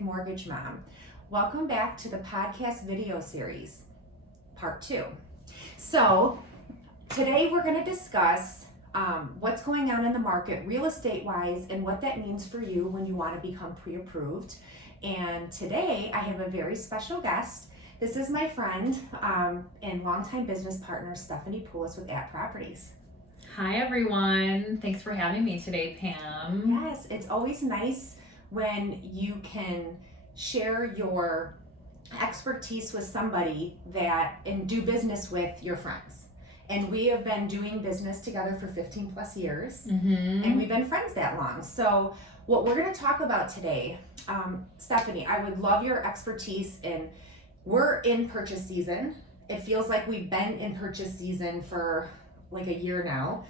Mortgage Mom. Welcome back to the podcast video series, part 2. So today we're going to discuss what's going on in the market real estate wise and what that means for you when you want to become pre-approved. And today I have a very special guest. This is my friend and longtime business partner, Stephanie Poulos with At Properties. Hi everyone, thanks for having me today, Pam. Yes, it's always nice when you can share your expertise with somebody and do business with your friends. And we have been doing business together for 15 plus years, and we've been friends that long. So what we're going to talk about today, Stephanie, I would love your expertise we're in purchase season. It feels like we've been in purchase season for like a year now,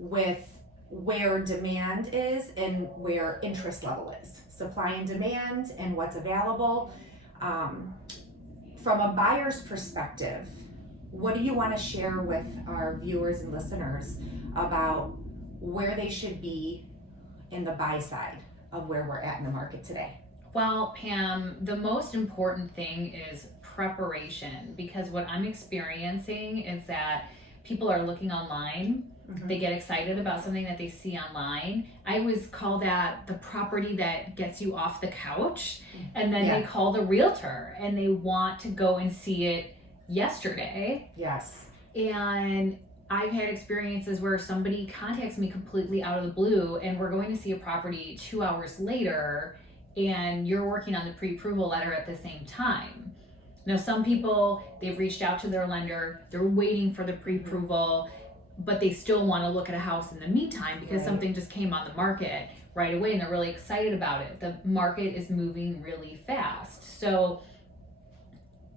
with where demand is and where interest level is, supply and demand and what's available. From a buyer's perspective, what do you want to share with our viewers and listeners about where they should be in the buy side of where we're at in the market today? Well, Pam, the most important thing is preparation, because what I'm experiencing is that people are looking online. They get excited about something that they see online. I always call that the property that gets you off the couch, and then they call the realtor and they want to go and see it yesterday. Yes. And I've had experiences where somebody contacts me completely out of the blue and we're going to see a property 2 hours later and you're working on the pre-approval letter at the same time. Now, some people, they've reached out to their lender, they're waiting for the pre-approval, but they still want to look at a house in the meantime because something just came on the market right away and they're really excited about it. The market is moving really fast. So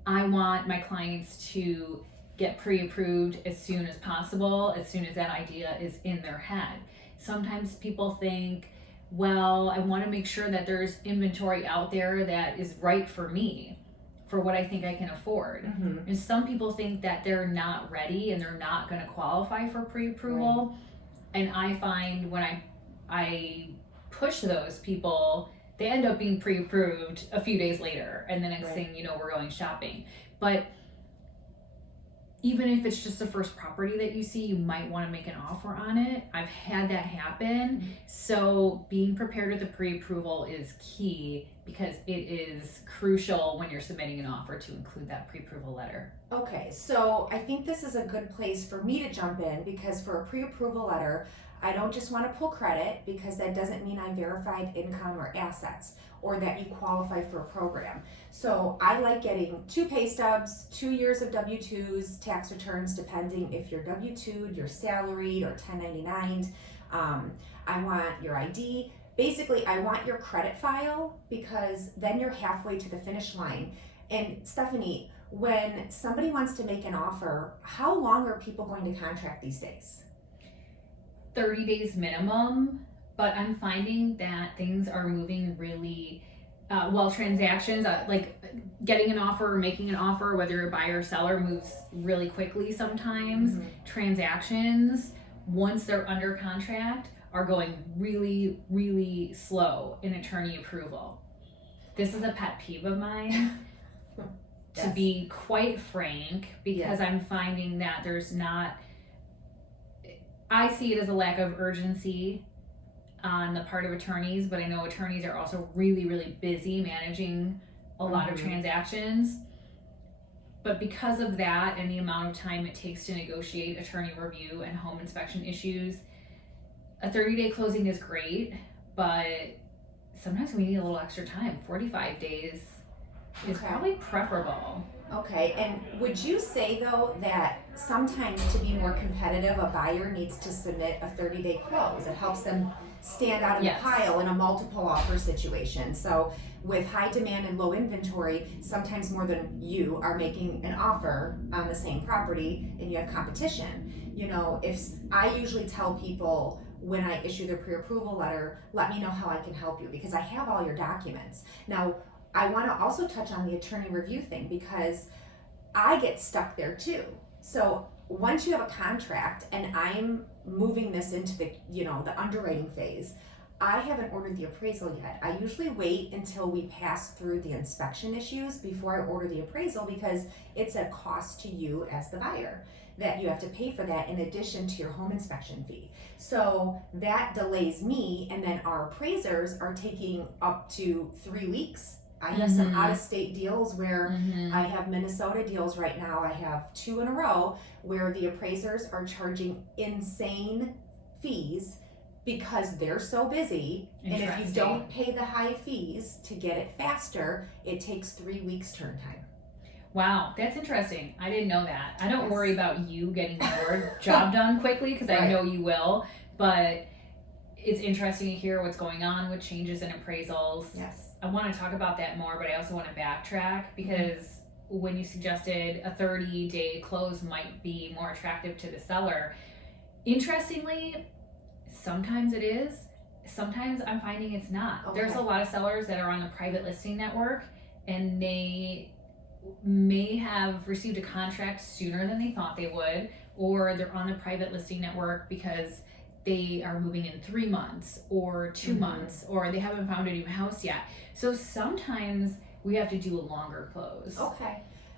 I want my clients to get pre-approved as soon as possible, as soon as that idea is in their head. Sometimes people think, well, I want to make sure that there's inventory out there that is right for me, for what I think I can afford. And some people think that they're not ready and they're not going to qualify for pre-approval. And I find when I push those people, they end up being pre-approved a few days later, and the next thing you know, we're going shopping. But even if it's just the first property that you see, you might want to make an offer on it. I've had that happen. So being prepared with the pre-approval is key, because it is crucial when you're submitting an offer to include that pre-approval letter. Okay, so I think this is a good place for me to jump in, because for a pre-approval letter, I don't just want to pull credit, because that doesn't mean I verified income or assets or that you qualify for a program. So I like getting 2 pay stubs, 2 years of W-2s, tax returns, depending if you're W-2'd, you're salaried, or 1099'd. I want your ID. Basically, I want your credit file, because then you're halfway to the finish line. And Stephanie, when somebody wants to make an offer, how long are people going to contract these days? 30 days minimum, but I'm finding that things are moving really well. Transactions, like getting an offer or making an offer, whether you're a buyer or seller, moves really quickly sometimes. Transactions, once they're under contract, are going really, really slow in attorney approval. This is a pet peeve of mine, to be quite frank, because I'm finding that there's not, I see it as a lack of urgency on the part of attorneys, but I know attorneys are also really, really busy managing a lot of transactions. But because of that and the amount of time it takes to negotiate attorney review and home inspection issues, a 30-day closing is great, but sometimes we need a little extra time. 45 days is probably preferable. Okay, and would you say though that sometimes to be more competitive, a buyer needs to submit a 30-day close? It helps them stand out in the pile in a multiple offer situation. So with high demand and low inventory, sometimes more than you are making an offer on the same property and you have competition. You know, if I usually tell people when I issue their pre-approval letter, let me know how I can help you, because I have all your documents. Now, I want to also touch on the attorney review thing, because I get stuck there too. So once you have a contract and I'm moving this into the, the underwriting phase, I haven't ordered the appraisal yet. I usually wait until we pass through the inspection issues before I order the appraisal, because it's a cost to you as the buyer that you have to pay for that in addition to your home inspection fee. So that delays me, and then our appraisers are taking up to 3 weeks. I have some out-of-state deals where I have Minnesota deals right now. I have 2 in a row where the appraisers are charging insane fees because they're so busy. And if you don't pay the high fees to get it faster, it takes 3 weeks turn time. Wow, that's interesting. I didn't know that. I don't worry about you getting your job done quickly, because I know you will, but it's interesting to hear what's going on with changes in appraisals. Yes. I want to talk about that more, but I also want to backtrack, because when you suggested a 30-day close might be more attractive to the seller, interestingly, sometimes it is. Sometimes I'm finding it's not. Okay. There's a lot of sellers that are on the private listing network, and they may have received a contract sooner than they thought they would, or they're on the private listing network because they are moving in 3 months or 2 months, or they haven't found a new house yet. So sometimes we have to do a longer close.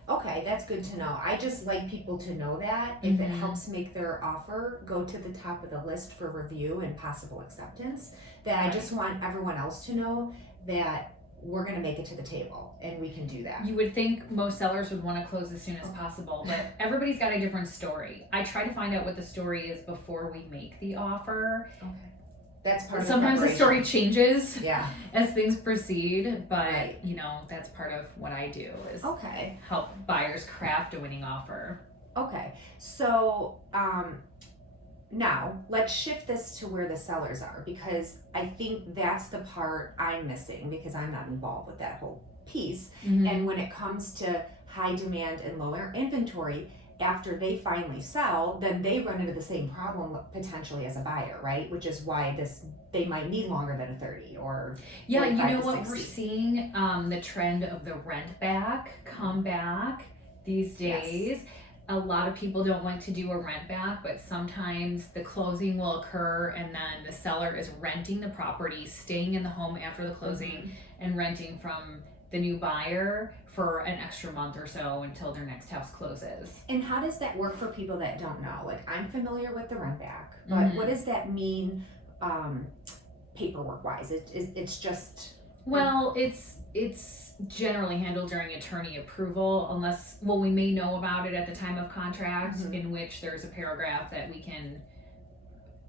Okay, that's good to know. I just like people to know that if it helps make their offer go to the top of the list for review and possible acceptance, that I just want everyone else to know that we're going to make it to the table and we can do that. You would think most sellers would want to close as soon as possible, but everybody's got a different story. I try to find out what the story is before we make the offer. Okay. That's part of Sometimes the story changes as things proceed, but you know, that's part of what I do is help buyers craft a winning offer. Okay, so now let's shift this to where the sellers are, because I think that's the part I'm missing because I'm not involved with that whole piece. And when it comes to high demand and lower inventory, after they finally sell, then they run into the same problem potentially as a buyer, right? Which is why they might need longer than a 30 or you know what 60. we're seeing, the trend of the rent back come back these days. A lot of people don't like to do a rent back, but sometimes the closing will occur and then the seller is renting the property, staying in the home after the closing, and renting from the new buyer for an extra month or so until their next house closes. And how does that work for people that don't know? Like, I'm familiar with the rent back, but what does that mean paperwork wise? It's just... Well, it's generally handled during attorney approval, unless, well, we may know about it at the time of contract, in which there's a paragraph that we can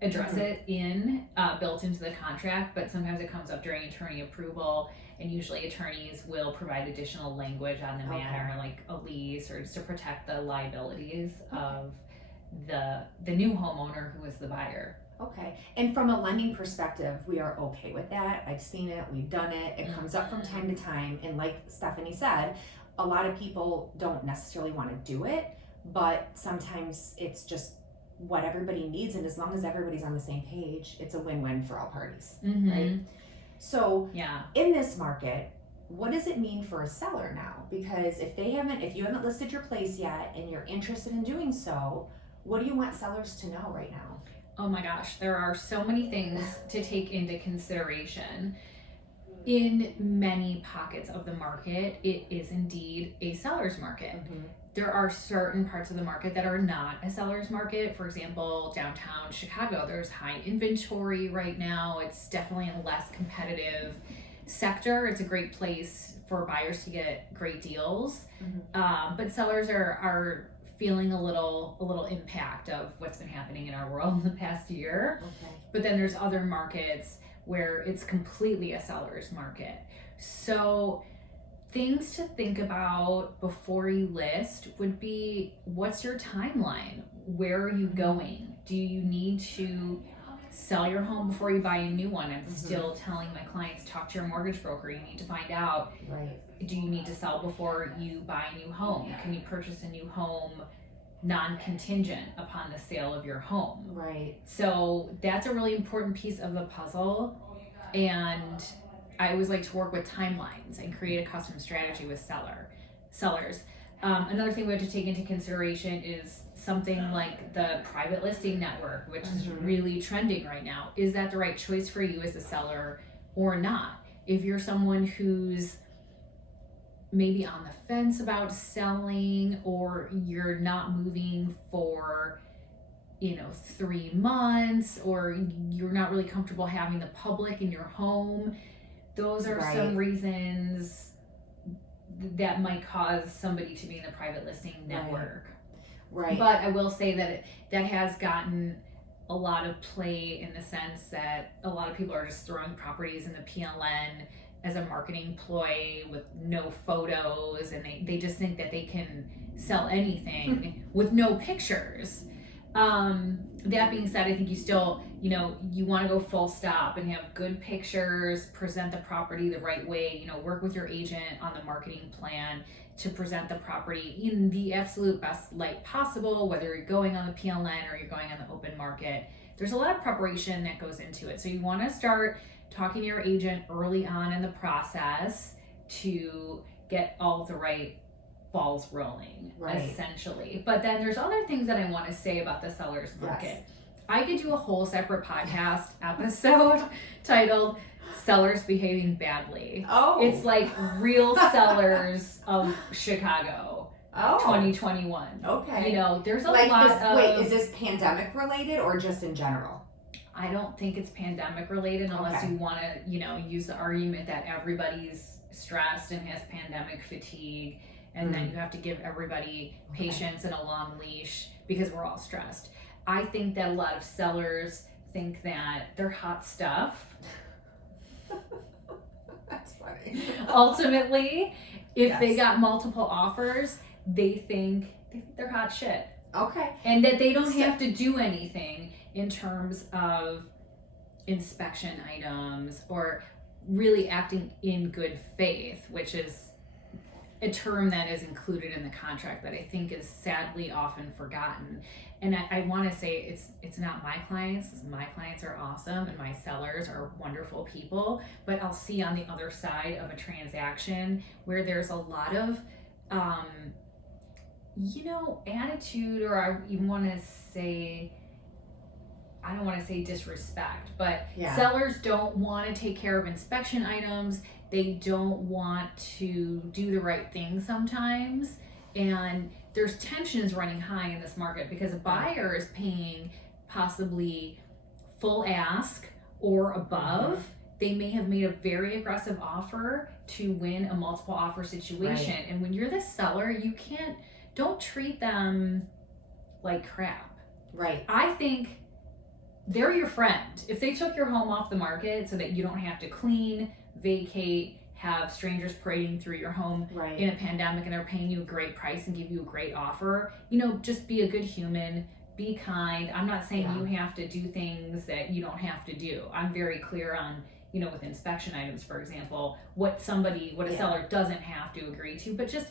address it in, built into the contract, but sometimes it comes up during attorney approval, and usually attorneys will provide additional language on the manner, like a lease, or just to protect the liabilities of the new homeowner who is the buyer. Okay, and from a lending perspective, we are okay with that. I've seen it, we've done it, it comes up from time to time, and like Stephanie said, a lot of people don't necessarily want to do it, but sometimes it's just what everybody needs, and as long as everybody's on the same page, it's a win-win for all parties, right? So in this market, what does it mean for a seller now? Because if you haven't listed your place yet and you're interested in doing so, what do you want sellers to know right now? Oh my gosh, there are so many things to take into consideration. In many pockets of the market, it is indeed a seller's market. There are certain parts of the market that are not a seller's market. For example, downtown Chicago, there's high inventory right now. It's definitely a less competitive sector. It's a great place for buyers to get great deals. But sellers are feeling a little impact of what's been happening in our world in the past year. But then there's other markets where it's completely a seller's market. So things to think about before you list would be, what's your timeline? Where are you going? Do you need to sell your home before you buy a new one? I'm still telling my clients, talk to your mortgage broker. You need to find out, do you need to sell before you buy a new home? Can you purchase a new home non-contingent upon the sale of your home? So that's a really important piece of the puzzle, and I always like to work with timelines and create a custom strategy with sellers. Another thing we have to take into consideration is something like the private listing network, which is really trending right now. Is that the right choice for you as a seller or not? If you're someone who's maybe on the fence about selling, or you're not moving for 3 months, or you're not really comfortable having the public in your home, those are some reasons that might cause somebody to be in the private listing network. Right. But I will say that that has gotten a lot of play in the sense that a lot of people are just throwing properties in the PLN as a marketing ploy with no photos, and they just think that they can sell anything with no pictures. That being said, I think you still, you want to go full stop and have good pictures, present the property the right way, work with your agent on the marketing plan to present the property in the absolute best light possible, whether you're going on the PLN or you're going on the open market. There's a lot of preparation that goes into it. So you want to start talking to your agent early on in the process to get all the right balls rolling, essentially. But then there's other things that I want to say about the seller's market. Yes. I could do a whole separate podcast episode titled Sellers Behaving Badly. Oh. It's like Real Sellers of Chicago. 2021. Okay. There's a lot of... Wait, is this pandemic related or just in general? I don't think it's pandemic related unless you want to, use the argument that everybody's stressed and has pandemic fatigue, and then you have to give everybody patience and a long leash because we're all stressed. I think that a lot of sellers think that they're hot stuff. That's funny. Ultimately, if they got multiple offers, they think they're hot shit. Okay. And that they don't have to do anything in terms of inspection items or really acting in good faith, which is a term that is included in the contract that I think is sadly often forgotten. And I want to say it's not my clients. My clients are awesome and my sellers are wonderful people, but I'll see on the other side of a transaction where there's a lot of attitude, or I even want to say, I don't want to say disrespect, but sellers don't want to take care of inspection items. They don't want to do the right thing sometimes. And there's tensions running high in this market because a buyer is paying possibly full ask or above. They may have made a very aggressive offer to win a multiple offer situation. Right. And when you're the seller, don't treat them like crap. Right. I think they're your friend. If they took your home off the market so that you don't have to clean, vacate, have strangers parading through your home in a pandemic, and they're paying you a great price and give you a great offer, just be a good human, be kind. I'm not saying you have to do things that you don't have to do. I'm very clear on, with inspection items, for example, what a seller doesn't have to agree to, but just,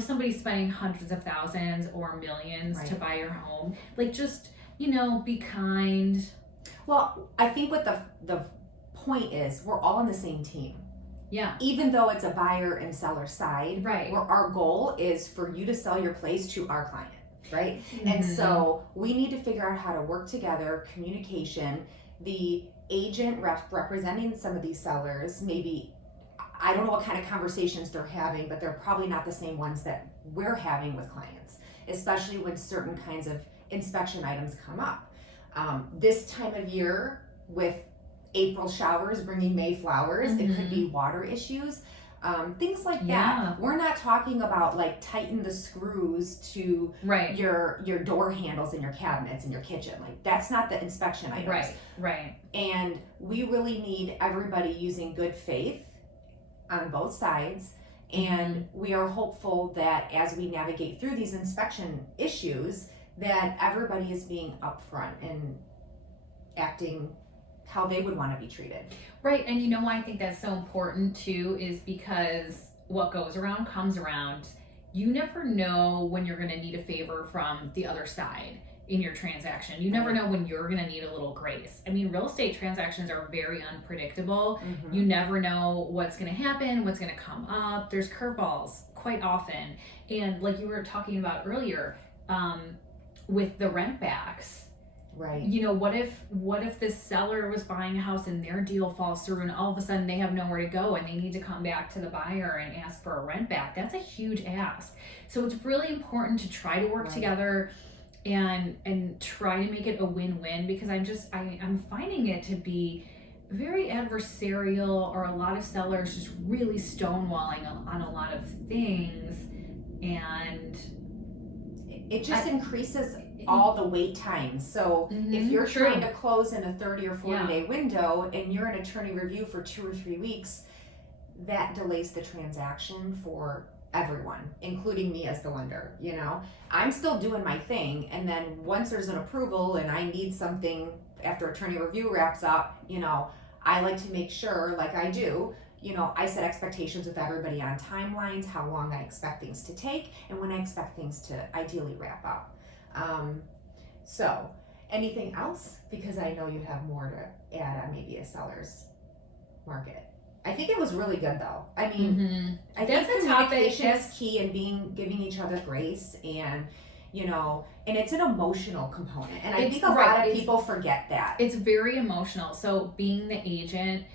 somebody's spending hundreds of thousands or millions to buy your home, just, be kind. Well, I think what the point is, we're all on the same team. Yeah. Even though it's a buyer and seller side, where our goal is for you to sell your place to our client, right? Mm-hmm. And so we need to figure out how to work together, communication. The agent representing some of these sellers, maybe, I don't know what kind of conversations they're having, but they're probably not the same ones that we're having with clients, especially when certain kinds of inspection items come up. This time of year, with April showers bringing May flowers, it could be water issues, things like that. We're not talking about tighten the screws to your door handles in your cabinets in your kitchen. That's not the inspection items. Right. And we really need everybody using good faith on both sides. And we are hopeful that as we navigate through these inspection issues, that everybody is being upfront and acting how they would want to be treated. Right. And why I think that's so important too is because what goes around comes around. You never know when you're going to need a favor from the other side. in your transaction. You never know when you're going to need a little grace. I mean, real estate transactions are very unpredictable. You never know what's going to happen, what's going to come up. There's curveballs quite often. And like you were talking about earlier, with the rent backs, right? You know, what if this seller was buying a house and their deal falls through and all of a sudden they have nowhere to go and they need to come back to the buyer and ask for a rent back? That's a huge ask. So it's really important to try to work together and try to make it a win-win, because I'm finding it to be very adversarial, or a lot of sellers just really stonewalling on a lot of things, and it just increases all the wait times. So if you're trying to close in a 30 or 40 day window and you're in attorney review for 2 or 3 weeks, that delays the transaction for everyone, including me as the lender. You know, I'm still doing my thing, and then once there's an approval and I need something after attorney review wraps up, you know, I like to make sure, like I do, you know, I set expectations with everybody on timelines, how long I expect things to take, and when I expect things to ideally wrap up. So anything else? Because I know you have more to add on maybe a seller's market. I think it was really good though. I mean, I think communication is key, and giving each other grace, and you know, and it's an emotional component, and I think a lot of people forget that. It's very emotional. So being the agent,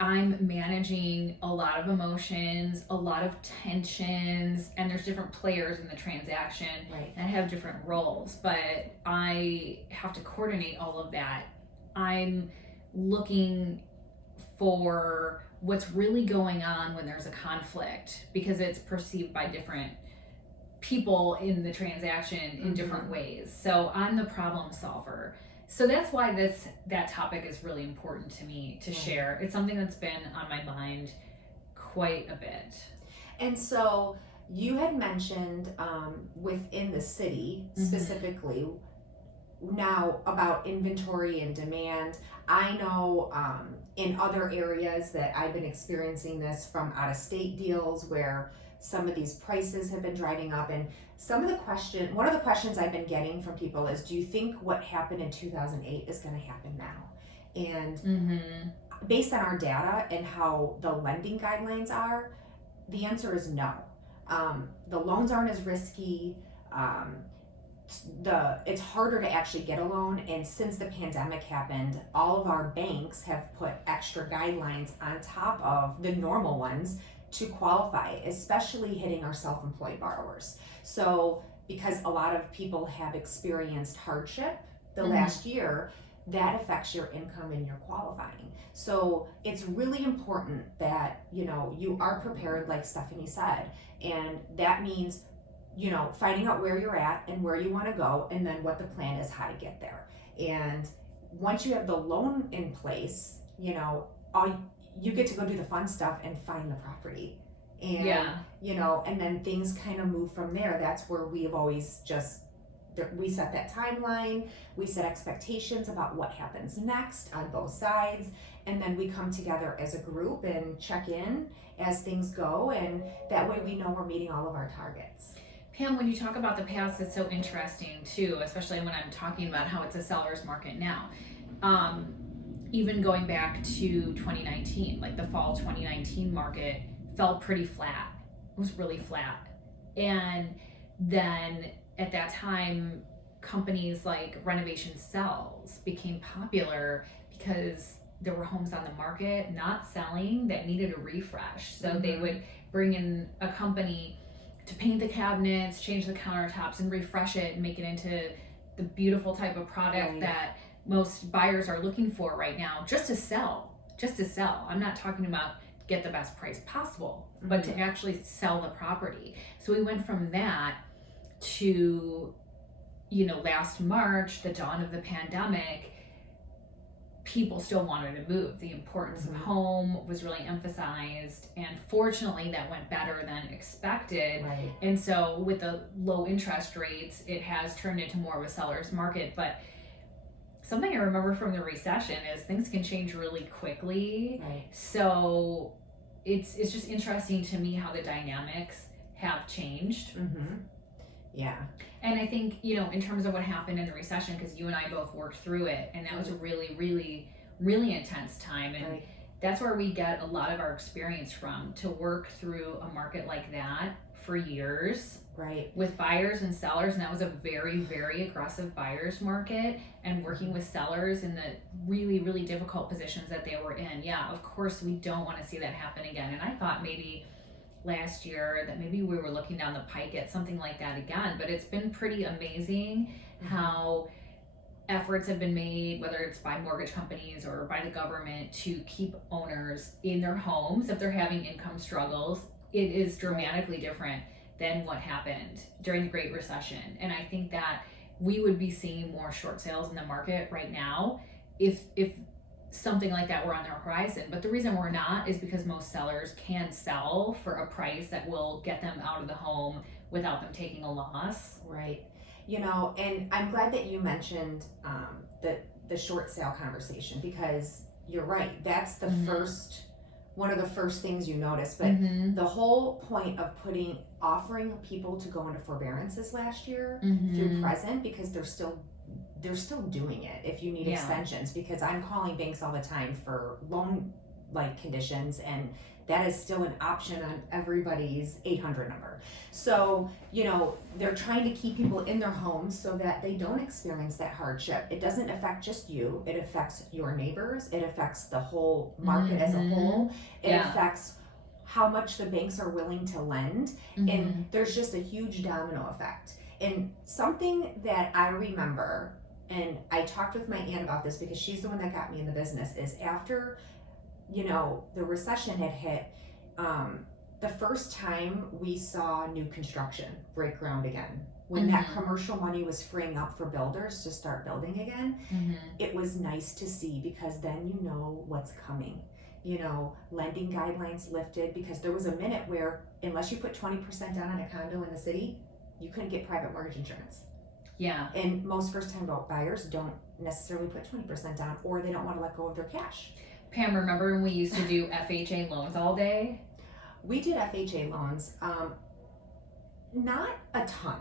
I'm managing a lot of emotions, a lot of tensions, and there's different players in the transaction that have different roles, but I have to coordinate all of that. I'm looking for what's really going on when there's a conflict, because it's perceived by different people in the transaction in different ways. So I'm the problem solver. So that's why that topic is really important to me to share. It's something that's been on my mind quite a bit. And so you had mentioned within the city specifically now about inventory and demand. I know in other areas that I've been experiencing this from out-of-state deals where some of these prices have been driving up, and one of the questions I've been getting from people is, do you think what happened in 2008 is going to happen now? And based on our data and how the lending guidelines are, the answer is no. The loans aren't as risky. It's harder to actually get a loan, and since the pandemic happened, all of our banks have put extra guidelines on top of the normal ones to qualify, especially hitting our self-employed borrowers. So because a lot of people have experienced hardship the last year, that affects your income and your qualifying. So it's really important that, you know, you are prepared, like Stephanie said, and that means, you know, finding out where you're at and where you want to go, and then what the plan is, how to get there. And once you have the loan in place, you know, you get to go do the fun stuff and find the property. And, you know, and then things kind of move from there. That's where we have always we set that timeline, we set expectations about what happens next on both sides, and then we come together as a group and check in as things go, and that way we know we're meeting all of our targets. Pam, when you talk about the past, it's so interesting too, especially when I'm talking about how it's a seller's market now. Even going back to 2019, like the fall 2019 market felt pretty flat. It was really flat. And then at that time, companies like Renovation Sells became popular because there were homes on the market not selling that needed a refresh. So they would bring in a company to paint the cabinets, change the countertops, and refresh it and make it into the beautiful type of product that most buyers are looking for right now, just to sell. I'm not talking about get the best price possible, but to actually sell the property. So we went from that to, you know, last March, the dawn of the pandemic, people still wanted to move. The importance of home was really emphasized, and fortunately that went better than expected. And so with the low interest rates, it has turned into more of a seller's market. But something I remember from the recession is things can change really quickly. So it's just interesting to me how the dynamics have changed. Yeah. And I think, in terms of what happened in the recession, because you and I both worked through it, and that was a really, really, really intense time. And Right. that's where we get a lot of our experience from, to work through a market like that for years. Right. With buyers and sellers, and that was a very, very aggressive buyers market, and working with sellers in the really, really difficult positions that they were in. Yeah, of course, we don't want to see that happen again. And I thought maybe last year that maybe we were looking down the pike at something like that again, but it's been pretty amazing how efforts have been made, whether it's by mortgage companies or by the government, to keep owners in their homes if they're having income struggles. It is dramatically different than what happened during the Great Recession. And I think that we would be seeing more short sales in the market right now if something like that were on the horizon. But the reason we're not is because most sellers can sell for a price that will get them out of the home without them taking a loss. Right. And I'm glad that you mentioned the short sale conversation, because you're right. That's the one of the first things you notice. But the whole point of offering people to go into forbearances last year through present, because they're still doing it if you need extensions, because I'm calling banks all the time for loan conditions, and that is still an option on everybody's 800 number. So, they're trying to keep people in their homes so that they don't experience that hardship. It doesn't affect just you, it affects your neighbors, it affects the whole market as a whole, it affects how much the banks are willing to lend, and there's just a huge domino effect. And something that I remember, and I talked with my aunt about this because she's the one that got me in the business, is after the recession had hit, the first time we saw new construction break ground again, when that commercial money was freeing up for builders to start building again, it was nice to see, because then what's coming. Lending guidelines lifted, because there was a minute where unless you put 20% down on a condo in the city, you couldn't get private mortgage insurance. Yeah. And most first-time buyers don't necessarily put 20% down, or they don't want to let go of their cash. Pam, remember when we used to do FHA loans all day? We did FHA loans, not a ton.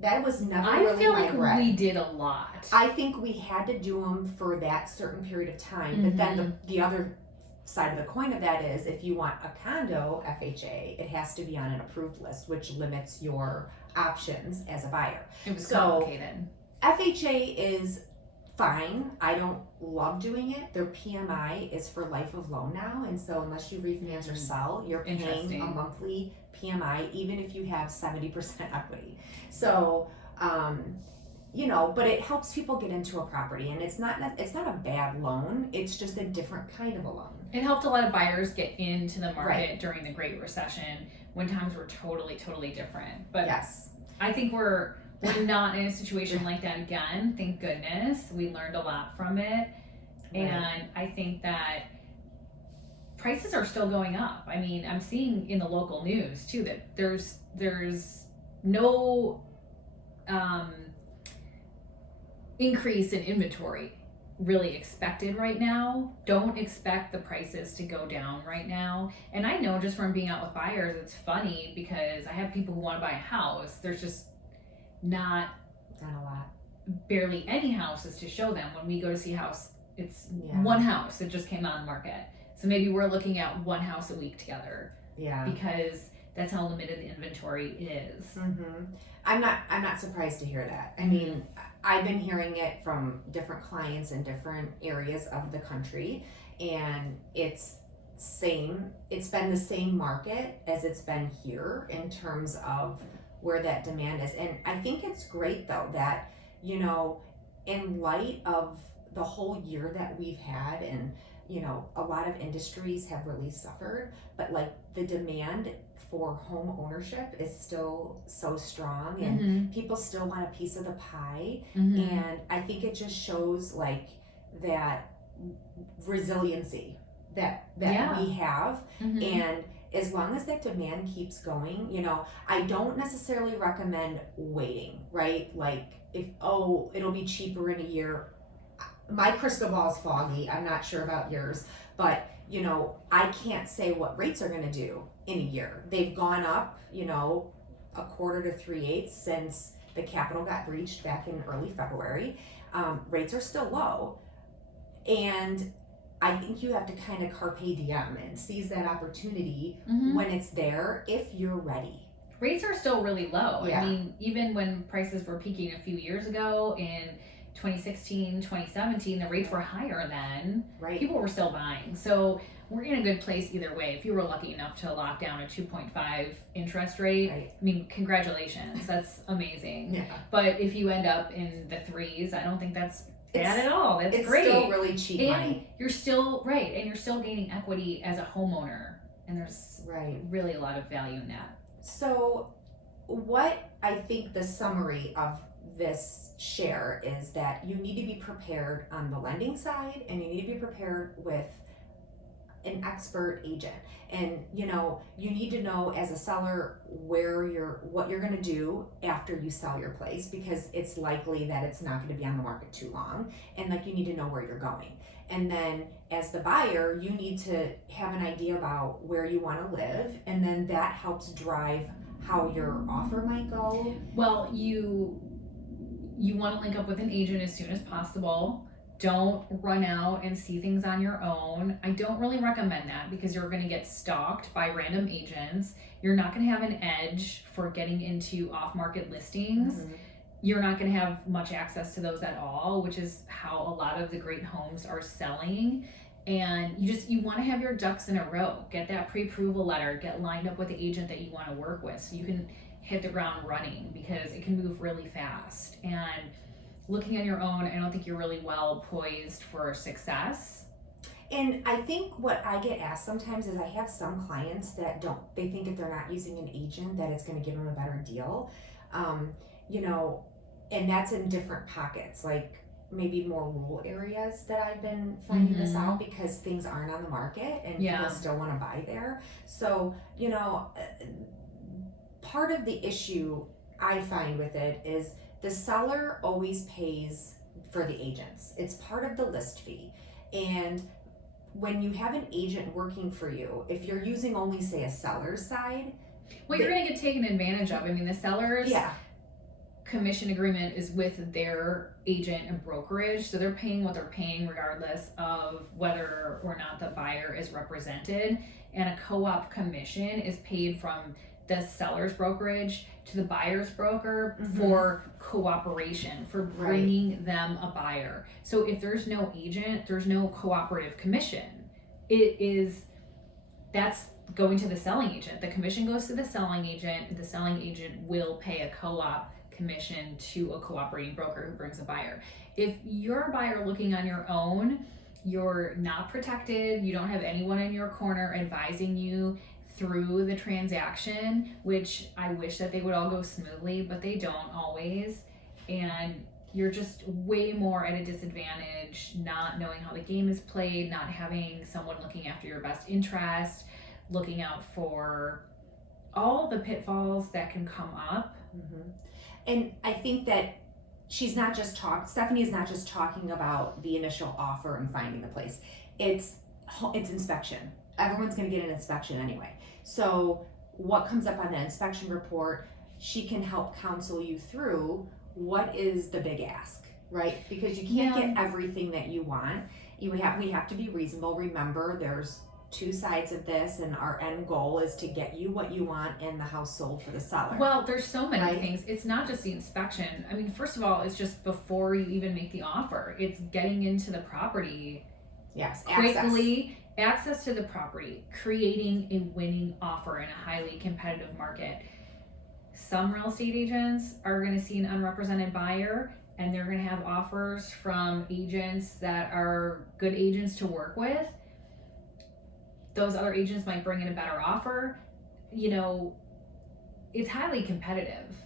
That was never I really feel my like bread. we did a lot. I think we had to do them for that certain period of time, but then the other side of the coin of that is, if you want a condo FHA, it has to be on an approved list, which limits your options as a buyer. It was complicated. FHA is fine. I don't love doing it. Their PMI is for life of loan now, and so unless you refinance or sell, you're paying a monthly PMI, even if you have 70% equity. So, but it helps people get into a property, and it's not a bad loan. It's just a different kind of a loan. It helped a lot of buyers get into the market during the Great Recession, when times were totally, totally different. But yes, I think we're not in a situation like that again. Thank goodness. We learned a lot from it. And I think that prices are still going up. I mean, I'm seeing in the local news too that there's no increase in inventory really expected right now. Don't expect the prices to go down right now. And I know just from being out with buyers, it's funny because I have people who want to buy a house. There's just not a lot, barely any houses to show them. When we go to see a house, it's one house that just came on the market. So maybe we're looking at one house a week together. Yeah. Because that's how limited the inventory is. I'm not surprised to hear that. I mean, I've been hearing it from different clients in different areas of the country, and it's been the same market as it's been here in terms of where that demand is. And I think it's great though that, in light of the whole year that we've had, and a lot of industries have really suffered, but the demand for home ownership is still so strong, and people still want a piece of the pie. And I think it just shows that resiliency that we have. And as long as that demand keeps going, I don't necessarily recommend waiting, right? If it'll be cheaper in a year. My crystal ball's foggy. I'm not sure about yours, but I can't say what rates are going to do in a year. They've gone up, a quarter to 3/8 since the capital got breached back in early February. Rates are still low, and I think you have to kind of carpe diem and seize that opportunity when it's there if you're ready. Rates are still really low. Yeah. I mean, even when prices were peaking a few years ago in 2016, 2017, the rates were higher then. Right. People were still buying. So we're in a good place either way. If you were lucky enough to lock down a 2.5 interest rate, Right. I mean, congratulations. That's amazing. Yeah. But if you end up in the threes, I don't think that's bad at all. That's It's great. still really cheap And money. you're still, right, and you're still gaining equity as a homeowner. And there's Right. really a lot of value in that. So what I think the summary of this share is that you need to be prepared on the lending side, and you need to be prepared with an expert agent. And you need to know as a seller what you're going to do after you sell your place, because it's likely that it's not going to be on the market too long, and like you need to know where you're going. And then as the buyer, you need to have an idea about where you want to live, and then that helps drive how your offer might go. Well, you want to link up with an agent as soon as possible. Don't run out and see things on your own. I don't really recommend that because you're going to get stalked by random agents. You're not going to have an edge for getting into off-market listings. Mhm. You're not going to have much access to those at all, which is how a lot of the great homes are selling. And you want to have your ducks in a row. Get that pre-approval letter, get lined up with the agent that you want to work with so you can hit the ground running, because it can move really fast. And looking on your own, I don't think you're really well poised for success. And I think what I get asked sometimes is I have some clients that they think if they're not using an agent that it's going to give them a better deal. And that's in different pockets, like maybe more rural areas that I've been finding this out, because things aren't on the market and people still want to buy there. So, part of the issue I find with it is the seller always pays for the agents. It's part of the list fee. And when you have an agent working for you, if you're using only, say, a seller's side, well, you're going to get taken advantage of. I mean, the seller's commission agreement is with their agent and brokerage, so they're paying what they're paying regardless of whether or not the buyer is represented. And a co-op commission is paid from the seller's brokerage to the buyer's broker for cooperation, for bringing them a buyer. So if there's no agent, there's no cooperative commission. That's going to the selling agent. The commission goes to the selling agent. The selling agent will pay a co-op commission to a cooperating broker who brings a buyer. If you're a buyer looking on your own, you're not protected. You don't have anyone in your corner advising you through the transaction, which I wish that they would all go smoothly, but they don't always. And you're just way more at a disadvantage, not knowing how the game is played, not having someone looking after your best interest, looking out for all the pitfalls that can come up. And I think that Stephanie is not just talking about the initial offer and finding the place. It's inspection. Everyone's going to get an inspection anyway. So what comes up on the inspection report, she can help counsel you through what is the big ask, right? Because you can't get everything that you want. We have to be reasonable. Remember, there's two sides of this, and our end goal is to get you what you want and the house sold for the seller. Well, there's so many things. It's not just the inspection. I mean, first of all, it's just before you even make the offer. It's getting into the property quickly. Access to the property, creating a winning offer in a highly competitive market. Some real estate agents are going to see an unrepresented buyer, and they're going to have offers from agents that are good agents to work with. Those other agents might bring in a better offer. It's highly competitive.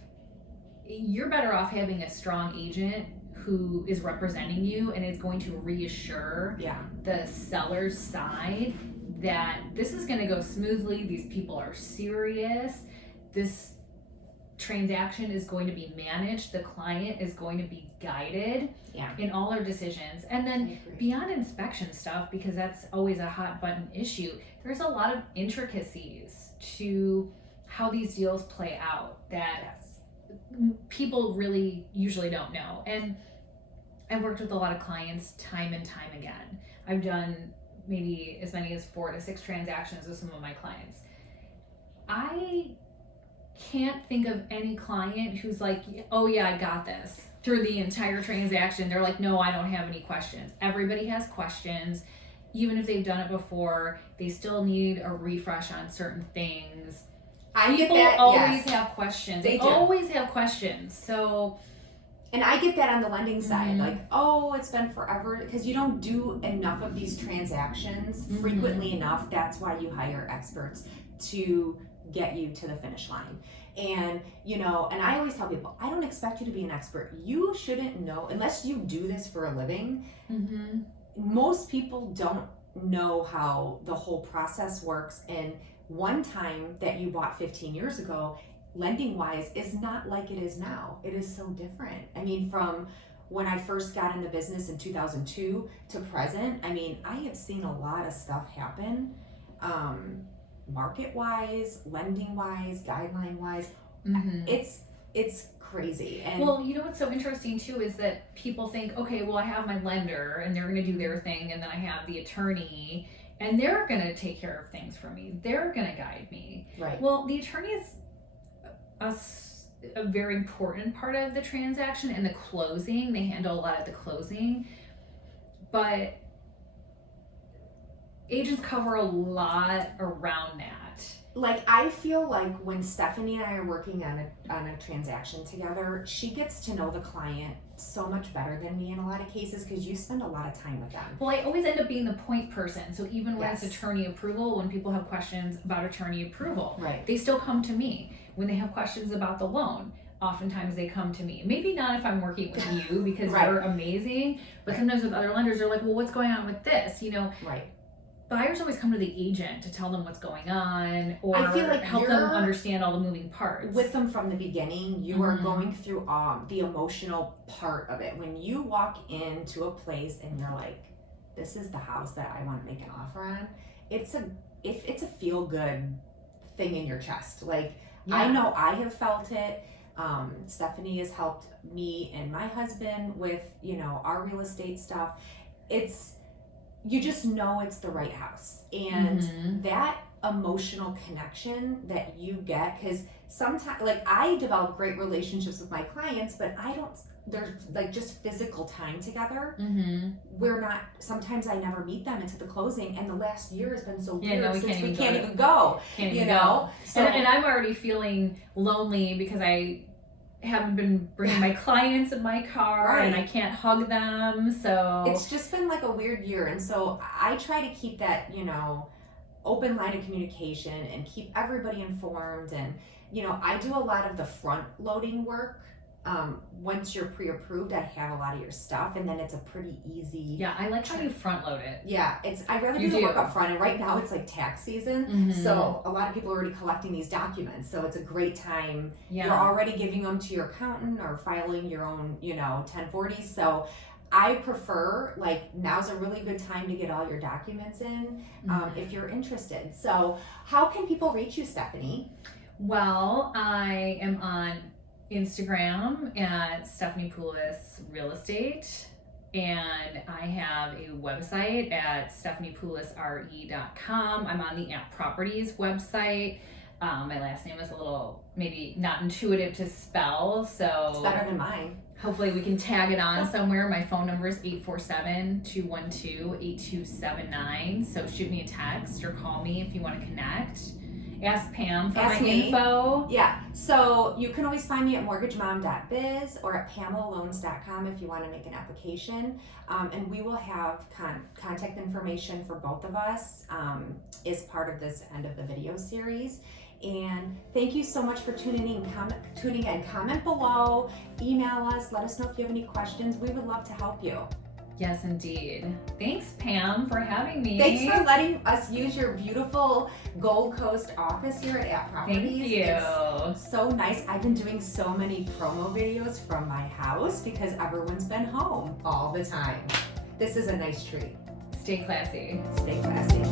You're better off having a strong agent who is representing you and is going to reassure the seller's side that this is going to go smoothly. These people are serious. This transaction is going to be managed. The client is going to be guided in all their decisions. And then beyond inspection stuff, because that's always a hot button issue, there's a lot of intricacies to how these deals play out that Yes. people really usually don't know. And I've worked with a lot of clients time and time again. I've done maybe as many as 4 to 6 transactions with some of my clients. I can't think of any client who's like, oh yeah, I got this through the entire transaction. They're like, no, I don't have any questions. Everybody has questions. Even if they've done it before, they still need a refresh on certain things. I get People that. always Yes. have questions. They They do. always have questions. So, And I get that on the lending side. Mhm. Like, oh, it's been forever. Because you don't do enough of these transactions Mhm. frequently enough. That's why you hire experts to get you to the finish line. And, you know, and I always tell people, I don't expect you to be an expert. You shouldn't know, unless you do this for a living. mm-hmm. Most people don't know how the whole process works. And one time that you bought 15 years ago, lending wise, is not like it is now. It is so different. I mean, from when I first got in the business in 2002 to present, I mean, I have seen a lot of stuff happen, market wise, lending wise, guideline wise. Mm-hmm. It's crazy. And Well, you know what's so interesting too is that people think, okay, well, I have my lender and they're going to do their thing, and then I have the attorney and they're going to take care of things for me. They're going to guide me. right. Well, the attorney is a very important part of the transaction and the closing. They handle a lot of the closing, but agents cover a lot around that. Like, I feel like when Stephanie and I are working on a transaction together, she gets to know the client so much better than me in a lot of cases, because you spend a lot of time with them. Well, I always end up being the point person. So even when Yes. it's attorney approval, when people have questions about attorney approval, Right. they still come to me. When they have questions about the loan, oftentimes they come to me. Maybe not if I'm working with you because Right. you're amazing, but Right. sometimes with other lenders, they're like, well, what's going on with this? You know, Right. buyers always come to the agent to tell them what's going on or I feel like help them you're understand all the moving parts. With them from the beginning, you are Mhm. going through the emotional part of it. When you walk into a place and you're like, this is the house that I want to make an offer on, it's a feel good thing in your chest. Like, I Yeah. know I have felt it. Stephanie has helped me and my husband with, you know, our real estate stuff. You just know it's the right house. And Mhm. that emotional connection that you get, because sometimes, like, I develop great relationships with my clients, but there's like just physical time together. Mhm. Sometimes I never meet them until the closing, and the last year has been so Yeah, weird no, we since can't we even can't go. even go, Can't you even know? go. So, And I'm already feeling lonely because I haven't been bringing my clients in my car and I Right. can't hug them. So it's just been like a weird year, and so I try to keep that, you know, open line of communication and keep everybody informed. And, you know, I do a lot of the front loading work. Once you're pre-approved, I have a lot of your stuff, and then it's a pretty easy. yeah, I like how you front load it. Yeah, I'd rather You do the work do. up front, and right now it's like tax season, Mhm. so a lot of people are already collecting these documents, so it's a great time. You're Yeah. already giving them to your accountant or filing your own, you know, 1040s. So I prefer, like, now's a really good time to get all your documents in, Mhm. if you're interested. So how can people reach you, Stephanie? Well, I am on Instagram at Stephanie Poulos Real Estate, and I have a website at stephaniepoulisre.com. I'm on the App Properties website. My last name is a little maybe not intuitive to spell, It's so better than mine. hopefully we can tag it on somewhere. My phone number is 847-212-8279. So shoot me a text or call me if you want to connect. Ask Pam for Ask my me. info. Yeah, so you can always find me at mortgagemom.biz or at pamelaloans.com if you want to make an application. And we will have contact information for both of us as part of this end of the video series. And thank you so much for tuning in. Comment below, email us, let us know if you have any questions. We would love to help you. Yes, indeed. Thanks, Pam, for having me. Thanks for letting us use your beautiful Gold Coast office here at App Properties. Thank you. It's so nice. I've been doing so many promo videos from my house because everyone's been home all the time. This is a nice treat. Stay classy. Stay classy.